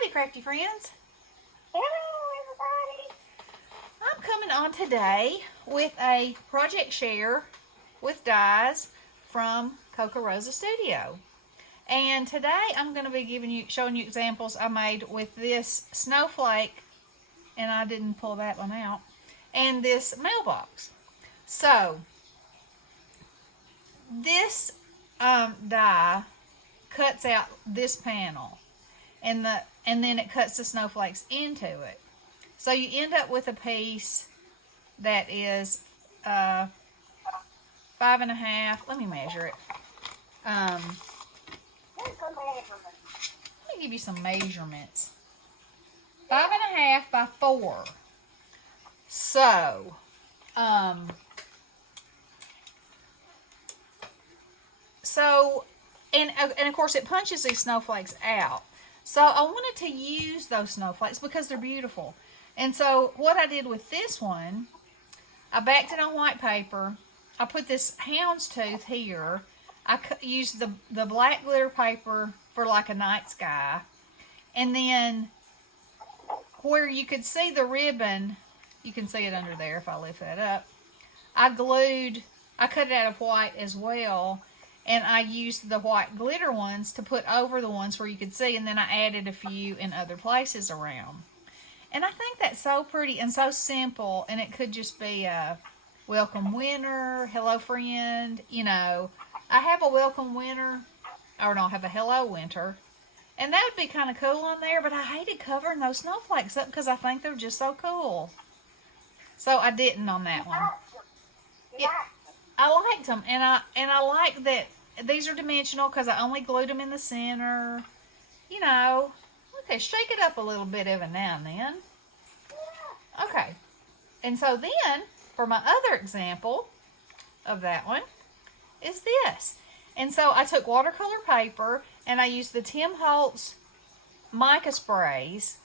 Howdy, crafty friends. Hello, everybody. I'm coming on today with a project share with dies from Coca Rosa Studio. And today I'm going to be showing you examples I made with this snowflake, and I didn't pull that one out, and this mailbox. So, this die cuts out this panel, and then it cuts the snowflakes into it. So you end up with a piece that is 5.5. Let me measure it. Let me give you some measurements. 5.5 by 4. So, and of course it punches these snowflakes out. So I wanted to use those snowflakes because they're beautiful. And so what I did with this one, I backed it on white paper. I put this houndstooth here. I used the black glitter paper for like a night sky. And then where you could see the ribbon, you can see it under there if I lift that up. I cut it out of white as well. And I used the white glitter ones to put over the ones where you could see. And then I added a few in other places around. And I think that's so pretty and so simple, and it could just be a welcome winter, hello friend, you know. I have a welcome winter, or no, I have a hello winter, and that would be kind of cool on there, but I hated covering those snowflakes up because I think they're just so cool. So I didn't on that one. Yeah, I liked them, and I like that these are dimensional because I only glued them in the center, you know. Okay, shake it up a little bit every now and then. Okay, and so then, for my other example of that one, is this. And so I took watercolor paper, and I used the Tim Holtz mica sprays,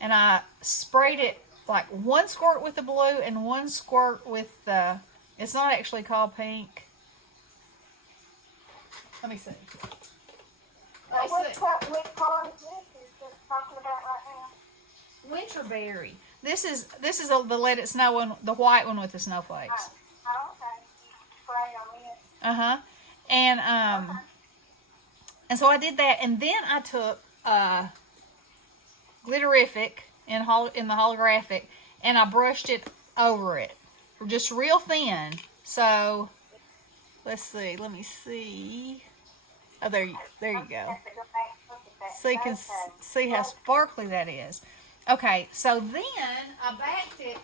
and I sprayed it like one squirt with the blue and one squirt with the, it's not actually called pink. Let me see. What color is this talking about right now? Winterberry. This is the Let It Snow one, the white one with the snowflakes. Oh, okay. Spray on it. And so I did that, and then I took Glitterific in the holographic, and I brushed it over it, just real thin. So let's see. Let me see. Oh, there you go. So you can see how sparkly that is. Okay, so then I backed it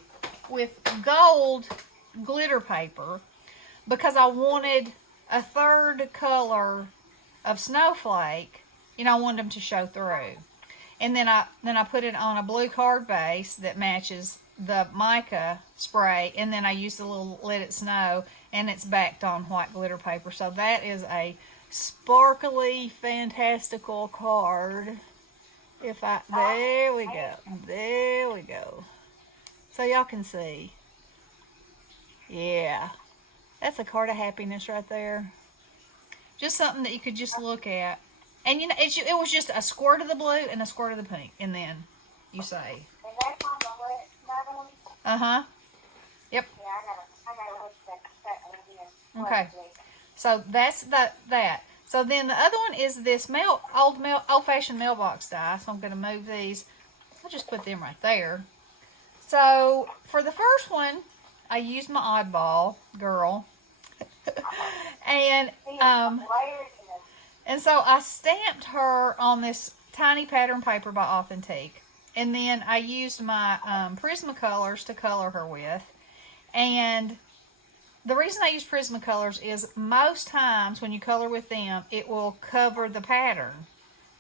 with gold glitter paper because I wanted a third color of snowflake. You know, I wanted them to show through. And then I put it on a blue card base that matches the mica spray, and then I used the little Let It Snow, and it's backed on white glitter paper. So that is a sparkly, fantastical card. There we go. So y'all can see. Yeah, that's a card of happiness right there. Just something that you could just look at. And you know, it was just a squirt of the blue and a squirt of the pink, and then you say. And that's on the Let It Snow one? Uh-huh. Yep. Yeah, I gotta look that one Okay. again. So that's that. So then the other one is this old-fashioned mailbox die. So I'm going to move these. I'll just put them right there. So for the first one, I used my oddball girl. and so I stamped her on this tiny pattern paper by Authentique. And then I used my Prismacolors to color her with. And the reason I use Prismacolors is most times when you color with them, it will cover the pattern.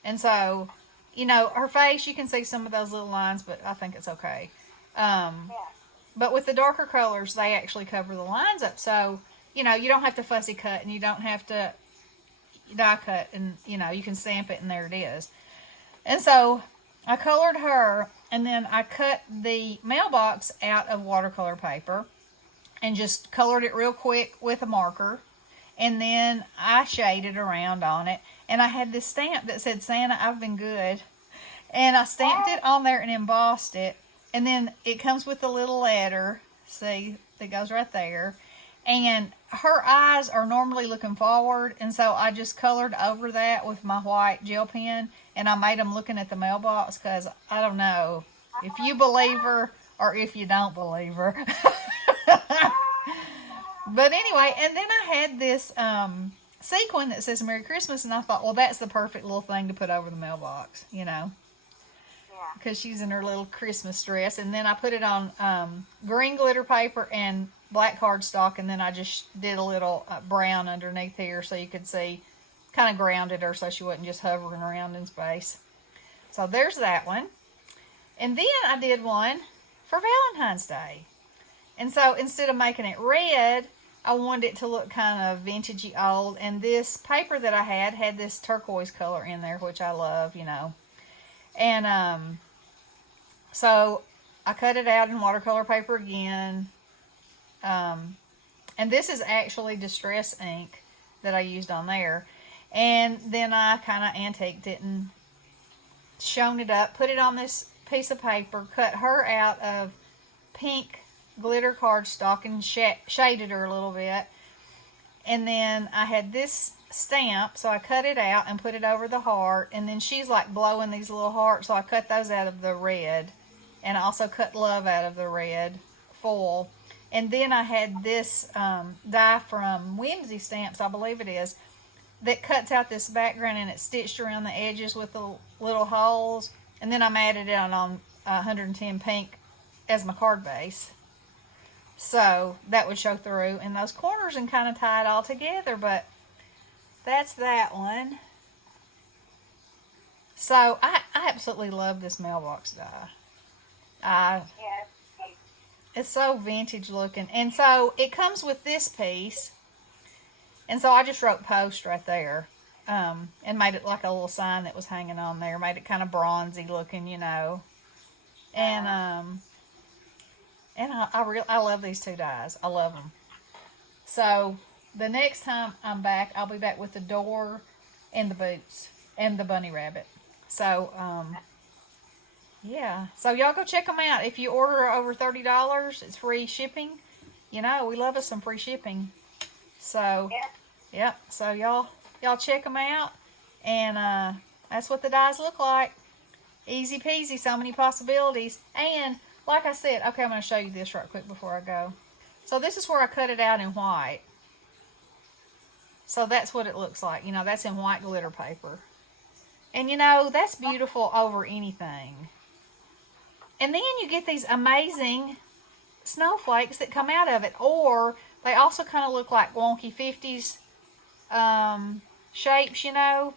And so, you know, her face, you can see some of those little lines, but I think it's okay. But with the darker colors, they actually cover the lines up. So, you know, you don't have to fussy cut, and you don't have to die cut, and, you know, you can stamp it, and there it is. And so I colored her, and then I cut the mailbox out of watercolor paper and just colored it real quick with a marker. And then I shaded around on it. And I had this stamp that said, Santa, I've been good. And I stamped it on there and embossed it. And then it comes with a little letter. See, that goes right there. And her eyes are normally looking forward. And so I just colored over that with my white gel pen. And I made them looking at the mailbox because I don't know if you believe her or if you don't believe her. But anyway, and then I had this sequin that says Merry Christmas. And I thought, well, that's the perfect little thing to put over the mailbox, you know. Because she's in her little Christmas dress. And then I put it on green glitter paper and black cardstock. And then I just did a little brown underneath here so you could see, kind of grounded her so she wasn't just hovering around in space. So there's that one. And then I did one for Valentine's Day. And so instead of making it red, I wanted it to look kind of vintagey old. And this paper that I had this turquoise color in there, which I love, you know. And so I cut it out in watercolor paper again. And this is actually distress ink that I used on there. And then I kind of antiqued it and shown it up, put it on this piece of paper, cut her out of pink glitter cardstock and shaded her a little bit. And then I had this stamp, so I cut it out and put it over the heart. And then she's like blowing these little hearts, so I cut those out of the red. And I also cut love out of the red foil. And then I had this die from Whimsy Stamps, I believe it is, that cuts out this background and it's stitched around the edges with the little holes. And then I matted it on 110 pink as my card base. So that would show through in those corners and kind of tie it all together. But that's that one. So I absolutely love this mailbox die. It's so vintage looking. And so it comes with this piece. And so I just wrote post right there. And made it like a little sign that was hanging on there. Made it kind of bronzy looking, you know. And I love these two dies. I love them. So the next time I'm back, I'll be back with the door and the boots and the bunny rabbit. So, yeah. So y'all go check them out. If you order over $30, it's free shipping. You know, we love us some free shipping. So, yep. So y'all check them out. And that's what the dies look like. Easy peasy. So many possibilities. And like I said, okay, I'm going to show you this right quick before I go. So this is where I cut it out in white. So that's what it looks like. You know, that's in white glitter paper. And, you know, that's beautiful over anything. And then you get these amazing snowflakes that come out of it. Or they also kind of look like wonky 50s shapes, you know.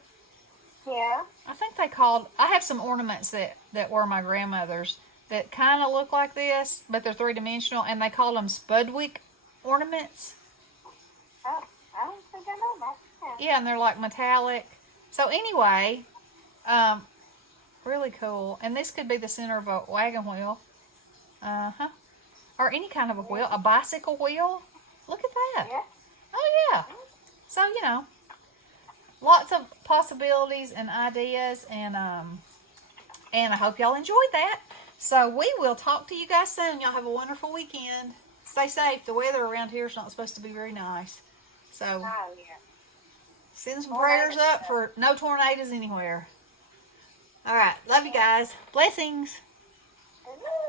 Yeah. I think I have some ornaments that were my grandmother's that kind of look like this, but they're three-dimensional, and they call them Spudwick ornaments. Oh, I don't think I know about that. Yeah, and they're like metallic. So anyway, really cool. And this could be the center of a wagon wheel. Or any kind of a wheel. A bicycle wheel. Look at that. Yeah. Oh, yeah. So, you know, lots of possibilities and ideas, and I hope y'all enjoyed that. So we will talk to you guys soon. Y'all have a wonderful weekend. Stay safe. The weather around here is not supposed to be very nice. So send some prayers up for no tornadoes anywhere. All right. Love you guys. Blessings. Hello.